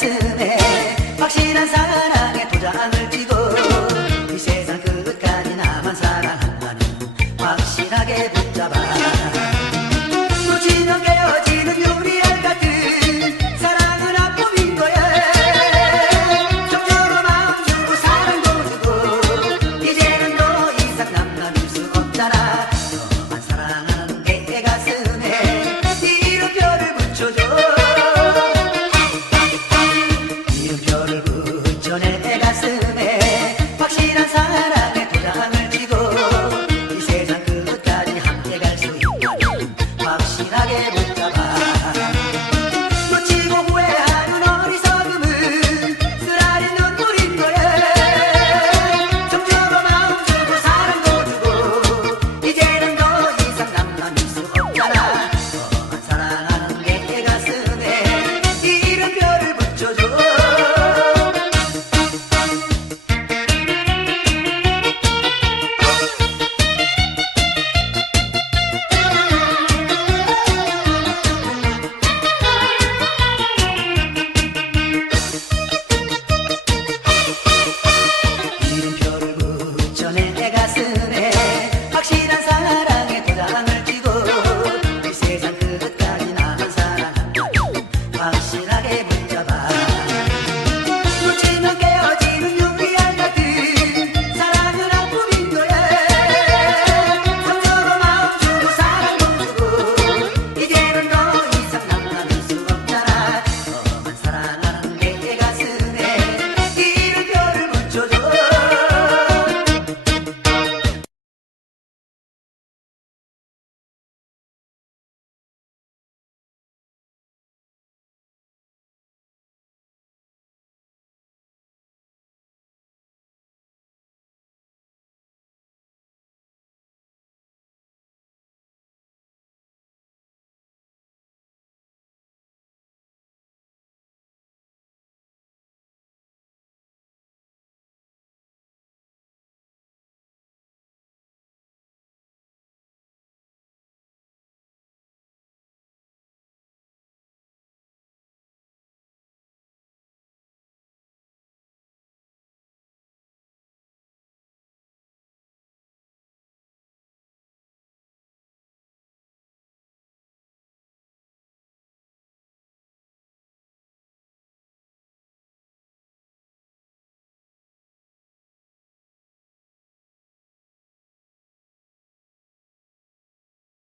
가슴에 확실한 사랑에 도장을